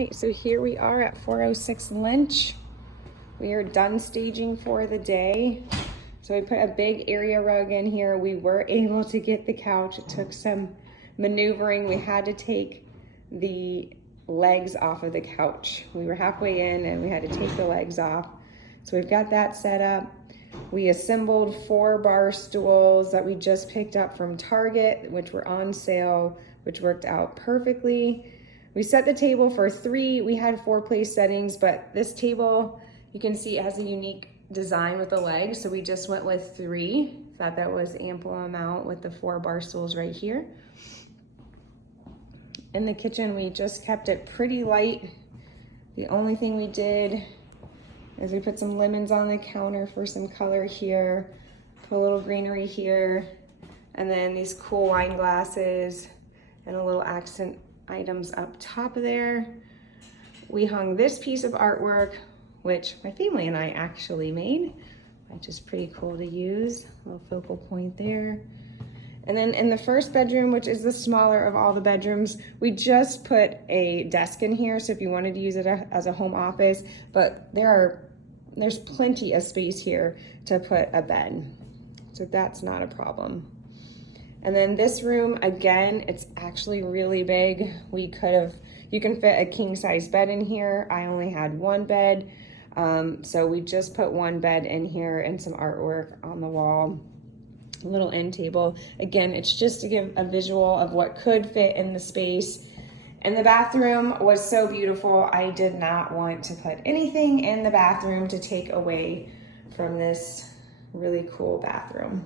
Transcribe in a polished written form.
Okay, so here we are at 406 Lynch. We are done staging for the day. So we put a big area rug in here. We were able to get the couch. It took some maneuvering. We had to take the legs off of the couch. We were halfway in and we had to take the legs off. So we've got that set up. We assembled 4 bar stools that we just picked up from Target, which were on sale, which worked out perfectly. We set the table for 3. We had 4 place settings, but this table, you can see it has a unique design with the legs, so we just went with 3. Thought that was ample amount with the 4 bar stools right here. In the kitchen, we just kept it pretty light. The only thing we did is we put some lemons on the counter for some color here, put a little greenery here, and then these cool wine glasses and a little accent items up top of there. We hung this piece of artwork, which my family and I actually made, which is pretty cool to use. A little focal point there. And then in the first bedroom, which is the smaller of all the bedrooms, we just put a desk in here. So if you wanted to use it as a home office, but there's plenty of space here to put a bed. So that's not a problem. And then this room, again, it's actually really big. You can fit a king size bed in here. I only had 1 bed. So we just put 1 bed in here and some artwork on the wall, a little end table. Again, it's just to give a visual of what could fit in the space. And the bathroom was so beautiful. I did not want to put anything in the bathroom to take away from this really cool bathroom.